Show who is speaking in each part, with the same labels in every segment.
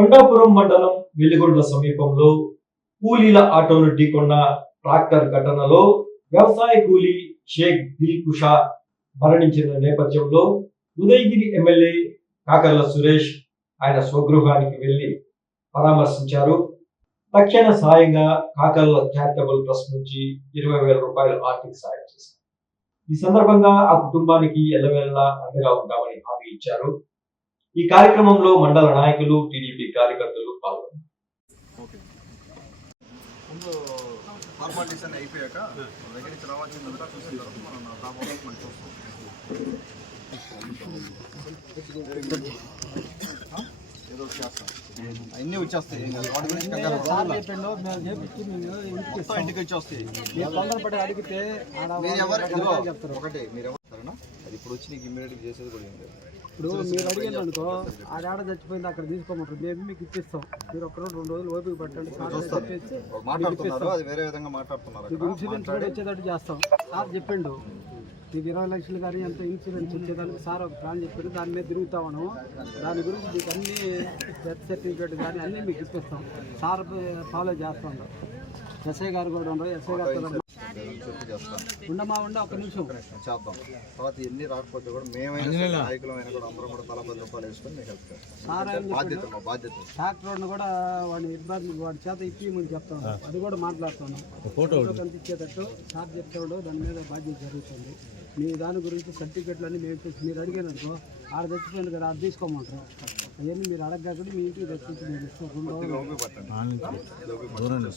Speaker 1: కొండాపురం మండలం వెలిగొండ సమీపంలో కూలీల ఆటోను ఢీకొన్న ట్రాక్టర్ ఘటనలో వ్యవసాయ కూలీ షేక్ దిల్కుషా మరణించిన నేపథ్యంలో ఉదయగిరి ఎమ్మెల్యే కాకర్ల సురేష్ ఆయన స్వగృహానికి వెళ్ళి పరామర్శించారు. తక్షణ సాయంగా కాకర్ల చారిటబుల్ ట్రస్ట్ నుంచి ఇరవై వేల రూపాయలు ఆర్థిక సాయం చేశారు. ఈ సందర్భంగా ఆ కుటుంబానికి ఎల్లవేళలా అండగా ఉంటామని హామీ ఇచ్చారు. ఈ కార్యక్రమంలో మండల నాయకులు టీడీపీ కార్యకర్తలు పాల్గొన్నారు.
Speaker 2: ఓకే ముందు ఫార్మాలిటీస్ అన్ని అయిపోయాక మన దగ్గర నుంచి రావాల్సిందంతా చూసిన తర్వాత మనం నా డాబా మనం చూస్తాం. ఏదో ఒకటి చేస్తాం. అన్నీ వచ్చేస్తాయి. ఏం కాదు. వాటి గురించి కంగారు పడకు. మొత్తం ఇంటికి వచ్చేస్తాయి
Speaker 3: తొందరపడి అడిగితే ఆడ
Speaker 2: మీరు ఎవరు ఒకటి మీరు ఎవరు? అది ఇప్పుడు వచ్చి నీకు ఇమ్మీడియట్ చేసేది కూడా ఏం లేదు.
Speaker 3: ఇప్పుడు మీరు అడిగారు అనుకో ఆడ ఆడ చచ్చిపోయింది అక్కడ తీసుకోమంటారు. మేము మీకు ఇప్పిస్తాం మీరు ఒక రెండు రెండు రోజులు ఓపిక పట్టండి. మీకు. ఇన్సూరెన్స్ కూడా వచ్చేటట్టు చేస్తాం. సార్ చెప్పిండు. మీకు ఇరవై లక్షలు కానీ ఎంత ఇన్సూరెన్స్ వచ్చేదానికి సార్ ఒక ప్లాన్ చెప్పారు. దాని మీద తిరుగుతా ఉన్నాము దాని గురించి మీకు అన్ని డెత్ సర్టిఫికేట్ కానీ అన్నీ మీకు ఇప్పిస్తాం. సార్ ఫాలో చేస్తాం ఎస్ఐ గారు కూడా ఉండరు ఎస్ఐ గారు ఉండమా ఉండ ఒక నిమిషం.
Speaker 2: చేద్దాం. తర్వాత ఎన్ని రాకపోతే కూడా మేమైనా నాయకులమైనా కూడా అందరం కూడా తల పది రూపాయలు వేసుకొని మీకు బాధ్యత మా బాధ్యత.
Speaker 3: ట్రాక్టర్ కూడా వాడిని ఇబ్బంది వాడి చేత చెప్తాను. అది కూడా మాట్లాడుతున్నాం ఫోటో కనిపించేటట్టు సార్ చెప్తాడు దాని మీద బాధ్యత జరుగుతుంది. మీ దాని గురించి సర్టిఫికెట్లు అన్ని మేము ఇప్పిస్తాం. మీరు అడిగాను అనుకో ఆడ తెచ్చిపోయింది కదా అది తీసుకోమంటారు. అవన్నీ మీరు అడగకుండా మీ ఇంటికి తెచ్చి మీరు ఇస్తాం. రెండు రోజులు.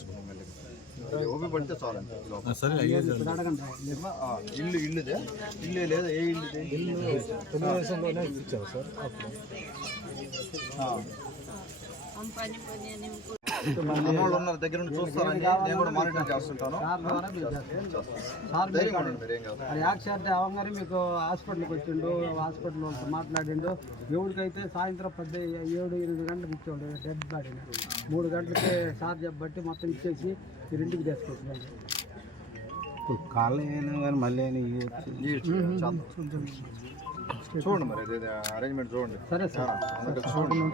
Speaker 2: ఓపి పడితే చాలు అంతే ఈ లోపల.
Speaker 3: ఇప్పుడు అడగండి
Speaker 2: ఏమ్మా? ఆ, ఇల్లు ఇల్లుదే. ఇల్లు లేదా ఏ ఇల్లు అమ్మోళ్ళు ఉన్నారు దగ్గర నుండి చూస్తారని నేను కూడా మానిటర్ చేస్తుంటాను.
Speaker 3: సార్ సార్ యాక్సిడెంట్ అవ్వగానే మీకు హాస్పిటల్కి వచ్చిండు హాస్పిటల్ వాళ్ళతో మాట్లాడిండు. ఎవరికైతే సాయంత్రం పది ఏడు ఎనిమిది గంటలకు ఇచ్చేవాడు డెడ్ బాడీని మూడు గంటలకి చార్జ్ బట్టి మొత్తం ఇచ్చేసి మీరు ఇంటికి తీసుకొచ్చుకోండి
Speaker 4: కాళ్ళు అయినా కానీ మళ్ళీ అయినా.
Speaker 2: చూడండి మరి అరేంజ్మెంట్ చూడండి.
Speaker 3: సరే సార్.
Speaker 2: చూడండి.